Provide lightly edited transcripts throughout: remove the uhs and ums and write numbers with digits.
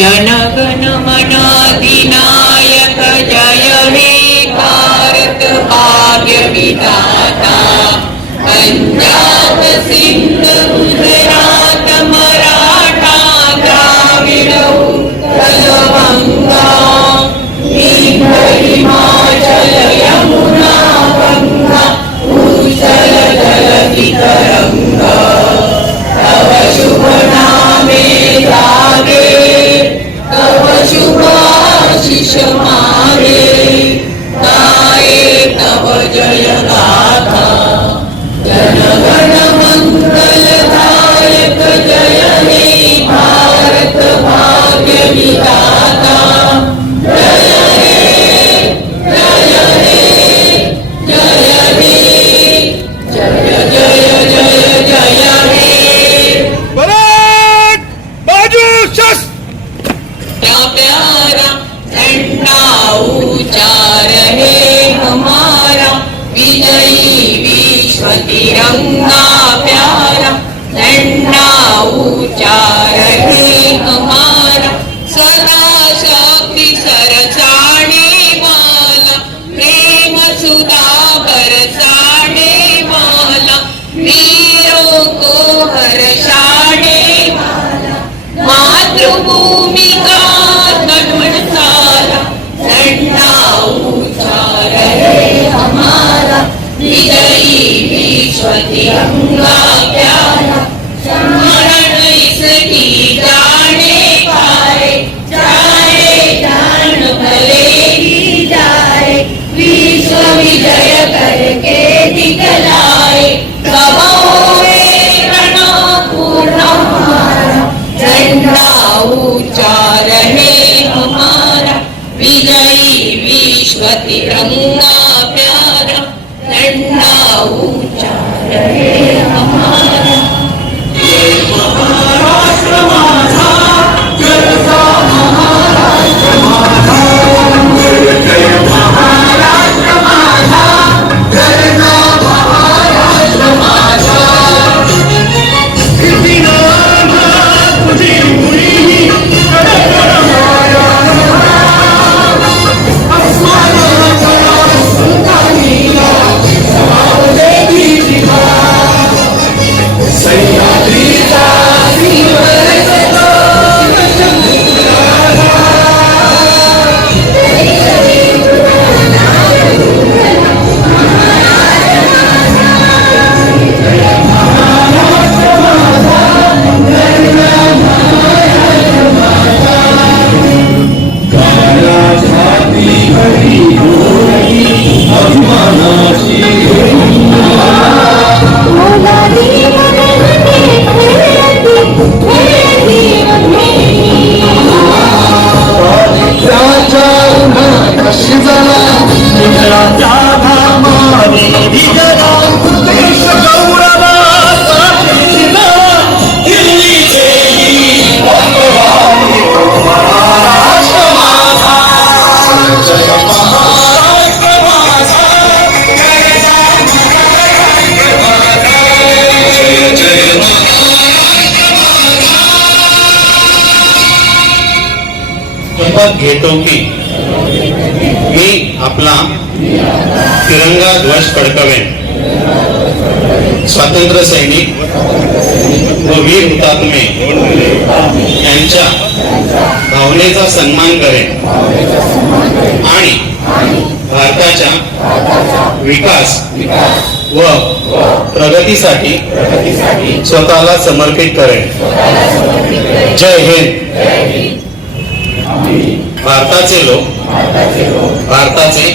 जनगण मन अधिनायक जय हे भारत भाग्य विधाता। पंजाब सिंध गुजरात मराठा द्राविड उत्कल गंगा हिमाचल यमुना गंगा उच्चल जलधि तरंगा। तव शुभ नामे जागे तव शुभ आशीष मागे गाये तव जय गाथा। जनगण मंगलदायक जय हे भारत भाग्य विधाता। जय हे जय हे जय हे जय जय जय जय हे। पलट बाजू शस्त्र। प्यारा झंडा ऊंचा रहे हमारा विजयी विश्व तिरंगा प्यारा। झंडा ऊंचा रहे हमारा सदा शक्ति सरसाने वाला प्रेम सुधा बरसाने वाला वीरों को हर्षाने वाला मातृभूमि का गढ़ सारा। झंडा ऊंचा रहे हमारा विजयी विश्व तिरंगा प्यारा। स्मरण इसकी जाने पाए जाए जान भले ही जाए विश्व विजय करके दिखलाए। कहो पूर्ण हमारा झंडा ऊंचा रहे हमारा विजयी विश्व तिरंगा प्यारा। झंडा ऊंचा रहे हमारा। महाराष्ट्र माझा जलसा महाराष्ट्र माझा जय महाराष्ट्र माझा जलसा महाराष्ट्र माझा। शपथ घेतो की मी आपला तिरंगा ध्वज फडकवेन, स्वातंत्र्य सैनिक व वीर हुतात्मे यांच्या भावनेचा सन्मान करेन आणि भारताच्या विकास व प्रगतीसाठी स्वतःला समर्पित करेन। जय हिंद। भारताचे लोक भारताचे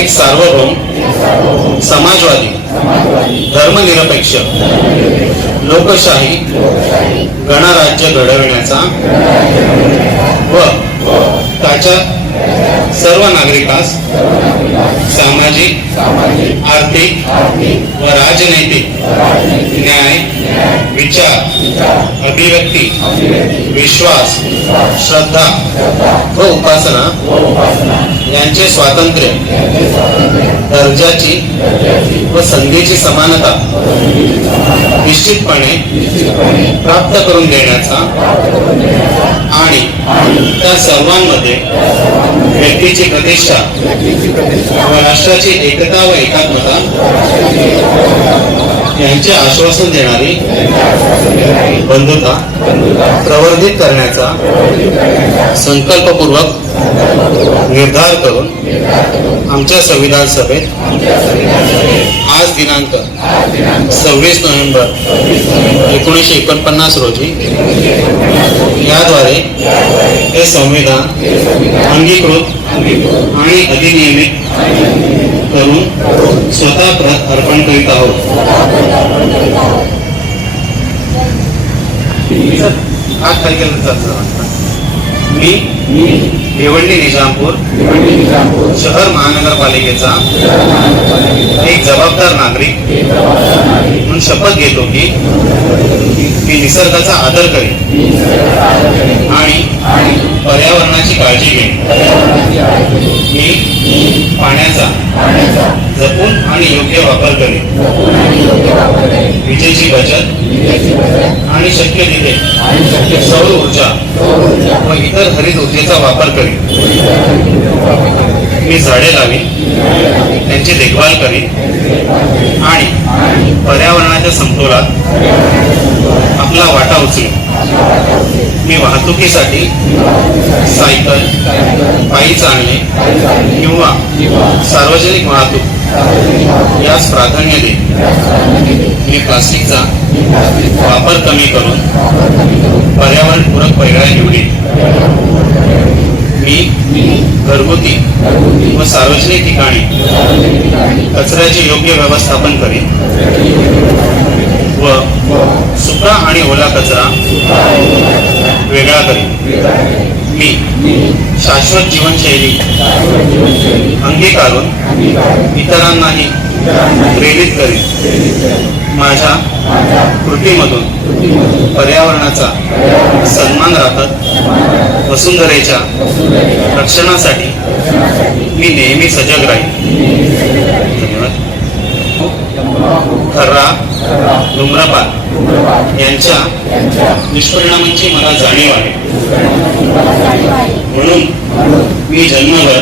एक सार्वभौम समाजवादी धर्मनिरपेक्ष लोकशाही गणराज्य घडविण्याचा व त्याच्या सर्व नागरिकास सामाजिक आर्थिक व राजनैतिक न्याय विचार अभिव्यक्ती विश्वास श्रद्धा व उपासना यांचे स्वातंत्र्य, दर्जाची व संधीची समानता निश्चितपणे प्राप्त करून देण्याचा आणि त्या सर्वांमध्ये व्यक्तीची प्रतिष्ठा व राष्ट्राची एकता व एकात्मता यांचे आश्वासन देणारी बंधुता प्रवर्धित करण्याचा संकल्पपूर्वक निर्धार करून आमच्या संविधान सभेत आज दिनांक 26 नोव्हेंबर 1949 रोजी याद्वारे हे संविधान अंगीकृत आणि अधिनियमित करून स्वतः प्रत अर्पण करीत आहोत. आज मी भिवंडी निजामपूर शहर महानगरपालिकेचा एक जबाबदार नागरिक म्हणून शपथ घेतो की मी निसर्गाचा आदर करेन आणि पर्यावरणाची काळजी घेईन. मी पाण्याचा जपून आणि योग्य वापर करेन. विजेची बचत आणि शक्य तिथे सौर ऊर्जा व इतर हरित ऊर्जेचा वापर करेन. मी झाडे लावीन, त्यांची देखभाल करीन आणि पर्यावरणाच्या समतोलात आपला वाटा उचलेन. मी वाहतुकीसाठी सायकल, पायी चालणे किंवा सार्वजनिक वाहतूक यास प्राधान्य देईन. मी प्लास्टिकचा वापर कमी करून पर्यावरणपूरक पर्याय निवडीन. मी घरगुती व सार्वजनिक ठिकाणी कचऱ्याचे योग्य व्यवस्थापन करीन व सुका आणि ओला कचरा वेगळा करीन. मी शाश्वत जीवनशैली अंगीकारून इतरांनाही प्रेरित करीन. माझ्या कृतीमधून पर्यावरणाचा सन्मान राखत वसुंधरेच्या रक्षणासाठी मी नेहमी सजग राहीन. धन्यवाद. खर्रा, धूम्रपान यांच्या निष्परिणामांची मला जाणीव आहे. म्हणून मी जन्मभर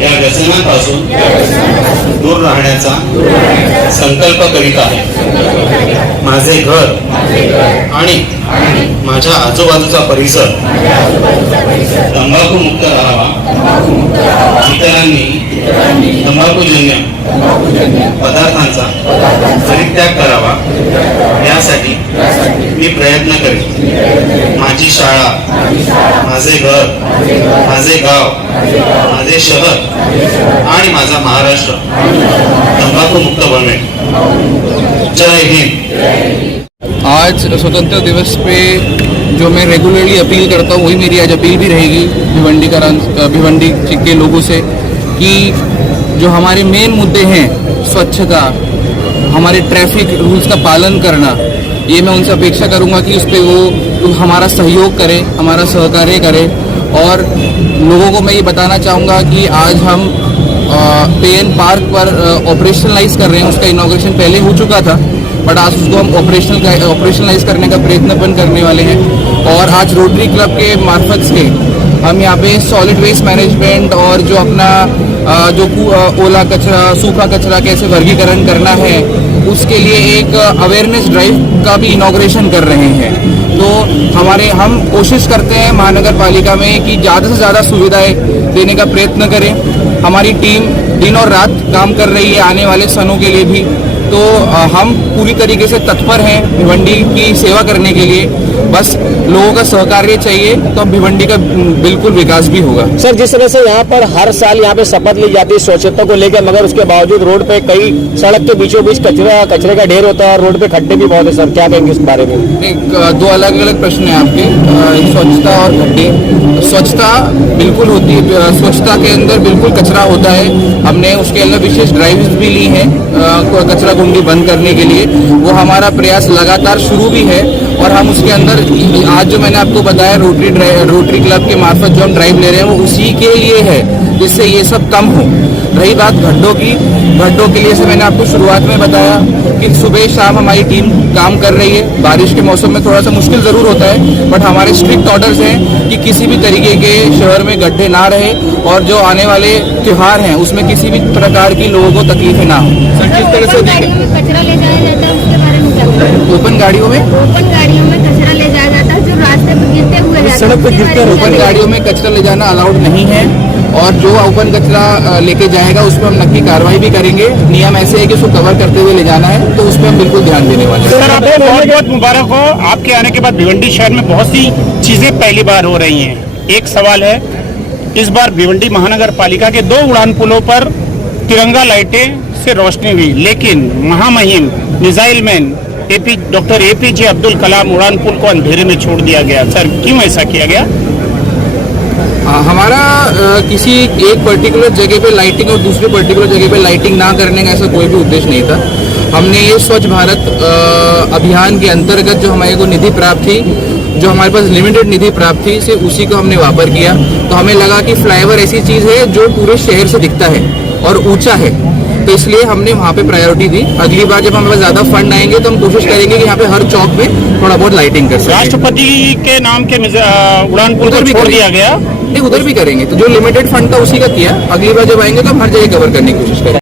या व्यसनापासून दूर राहण्याचा संकल्प करीत आहे. माझे घर आणि माझ्या आजूबाजूचा परिसर तंबाखूमुक्त राहावा. इतरांनी तंबाखूजन्य पदार्थांचा परित्याग करावा यासाठी मी प्रयत्न करेन. माझी शाळा, माझे घर, माझे गाव, माझे शहर आणि माझा महाराष्ट्र तंबाखूमुक्त बनेल. जय हिंद. आज स्वतंत्र दिवस पे जो मैं रेगुलरली अपील करता हूँ वही मेरी आज अपील भी रहेगी भिवंडी के लोगों से कि जो हमारे मेन मुद्दे हैं, स्वच्छता, हमारे ट्रैफिक रूल्स का पालन करना, ये मैं उनसे अपेक्षा करूँगा कि उस पर वो हमारा सहयोग करें, हमारा सहकार्य करें. और लोगों को मैं ये बताना चाहूँगा कि आज हम पेन पार्क पर ऑपरेशनलाइज कर रहे हैं. उसका इनॉग्रेशन पहले हो चुका था, बट आज उसको हम ऑपरेशनलाइज करने का प्रयत्न करने वाले हैं. और आज रोटरी क्लब के मार्फत से हम यहाँ पे सॉलिड वेस्ट मैनेजमेंट और जो अपना जो ओला कचरा, सूखा कचरा कैसे वर्गीकरण करना है, उसके लिए एक अवेयरनेस ड्राइव का भी इनॉग्रेशन कर रहे हैं. तो हम कोशिश करते हैं महानगर पालिका में कि ज़्यादा से ज़्यादा सुविधाएं देने का प्रयत्न करें. हमारी टीम दिन और रात काम कर रही है आने वाले सनों के लिए भी. तो हम पूरी तरीके से तत्पर हैं भिवंडी की सेवा करने के लिए. बस लोगों का सहकार्य चाहिए तो भिवंडी का बिल्कुल विकास भी होगा. सर, जिस तरह से यहाँ पर हर साल यहाँ पे शपथ ली जाती है स्वच्छता को लेकर, मगर उसके बावजूद रोड पे कई सड़क के बीचों बीच कचरे का ढेर होता है और रोड पे खड्डे भी बहुत है. सर, क्या कहेंगे इस बारे में? दो अलग अलग प्रश्न हैं आपके. स्वच्छता और खड्डे. स्वच्छता बिल्कुल होती है, स्वच्छता के अंदर बिल्कुल कचरा होता है. हमने उसके अंदर विशेष ड्राइव्स भी ली हैं कचरा कुंडी बंद करने के लिए. वो हमारा प्रयास लगातार शुरू भी है और हम उसके अंदर आज जो मैंने आपको बताया रोटरी क्लब के मार्फत जो हम ड्राइव ले रहे हैं वो उसी के लिए है, जिससे ये सब कम हो। रही बात गड्ढों की, गड्ढों के लिए से मैंने आपको शुरुआत में बताया कि सुबह शाम हमारी टीम काम कर रही है। बारिश के मौसम में थोड़ा सा मुश्किल ज़रूर होता है, बट हमारे स्ट्रिक्ट ऑर्डर्स हैं कि किसी भी तरीके के शहर में गड्ढे ना रहे और जो आने वाले त्योहार हैं उसमें किसी भी प्रकार की लोगों को तकलीफें ना हो। सर, किस तरह से गाड़ियों में कचरा ले जाया जाता है उसके बारे में क्या बताएं? ओपन गाड़ियों में कचरा ले जाया जाता है जो रास्ते पर गिरते हुए जाते हैं, सड़क पे गिरते हैं। ओपन गाड़ियों में कचरा ले जाना अलाउड नहीं है, और जो ओपन कचरा लेके जाएगा उस पर हम नक्की कार्रवाई भी करेंगे। नियम ऐसे है कि उसको कवर करते हुए ले जाना है, तो उस पर हम बिल्कुल ध्यान देने वाले हैं। सर, आपको बहुत बहुत मुबारक हो। आपके आने के बाद भिवंडी शहर में बहुत सी चीजें पहली बार हो रही हैं। एक सवाल है, इस बार भिवंडी महानगर पालिका के 2 उड़ान पुलों पर तिरंगा लाइटें से रोशनी हुई, लेकिन महामहिम missile man doctor APJ Abdul कलाम उड़ान पुल को अंधेरे में छोड़ दिया गया। सर, क्यों ऐसा किया गया? हमारा किसी एक पर्टिकुलर जगह पे लाइटिंग और दूसरी पर्टिकुलर जगह पे लाइटिंग ना करने का ऐसा कोई भी उद्देश्य नहीं था। हमने ये स्वच्छ भारत अभियान के अंतर्गत जो हमारे को निधि प्राप्त थी, जो हमारे पास लिमिटेड निधि प्राप्त थी, से उसी को हमने वापर किया। तो हमें लगा कि फ्लाईओवर ऐसी चीज़ है जो पूरे शहर से दिखता है और ऊंचा है, तो इसलिए हमने वहाँ पे प्रायोरिटी दी। अगली बार जब हमारे पास ज़्यादा फंड आएंगे तो हम कोशिश करेंगे कि यहाँ पे हर चौक पे थोड़ा बहुत लाइटिंग कर सकें। राष्ट्रपति के नाम के उड़ान पुल को छोड़ दिया गया। नहीं, उधर भी करेंगे, तो जो लिमिटेड फंड था उसी का किया। अगली बार जब आएंगे तो हम हर जगह कवर करने की कोशिश करेंगे।